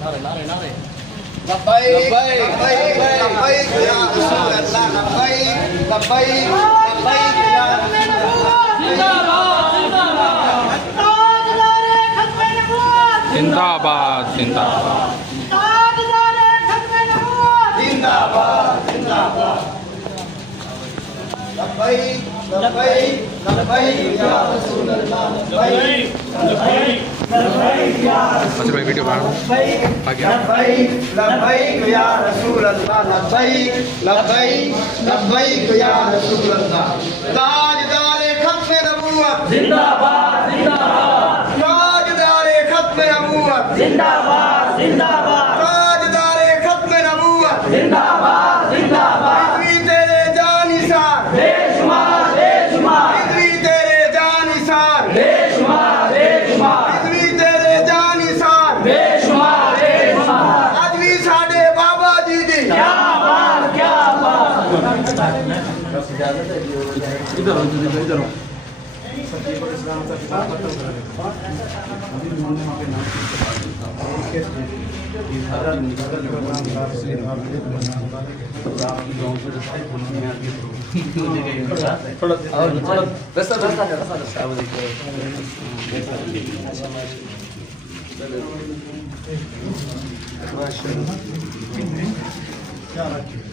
नारे नारे नारे लब्बैक लब्बैक लब्बैक या रसूल अल्लाह लब्बैक लब्बैक लब्बैक या जिंदाबाद जिंदाबाद जिंदाबाद जिंदाबाद लब्बैक लब्बैक लब्बैक या रसूल अल्लाह लब्बैक लब्बैक लब्बैक या अच्छा भाई वीडियो बना लब्बैक लब्बैक या रसूल अल्लाह लब्बैक लब्बैक लब्बैक या रसूल अल्लाह ताजदारे खत्म नबूवत जिंदाबाद जिंदाबाद ताजदारे खत्म नबूवत जिंदाबाद जिंदाबाद ताजदारे खत्म नबूवत जिंदाबाद जिंदाबाद इतनी तेरे जानिसार बेशुमार बेशुमार इतनी तेरे जानिसार बेशुमार बेशुमार इतनी तेरे जानिसार बेशुमार बेशुमार अदवी साडे बाबा जी दी क्या बात क्या बात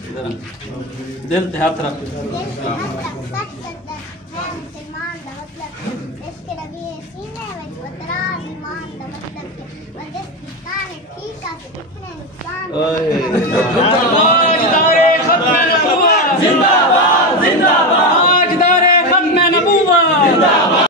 इधर दिल पे हाथ रख नुकसान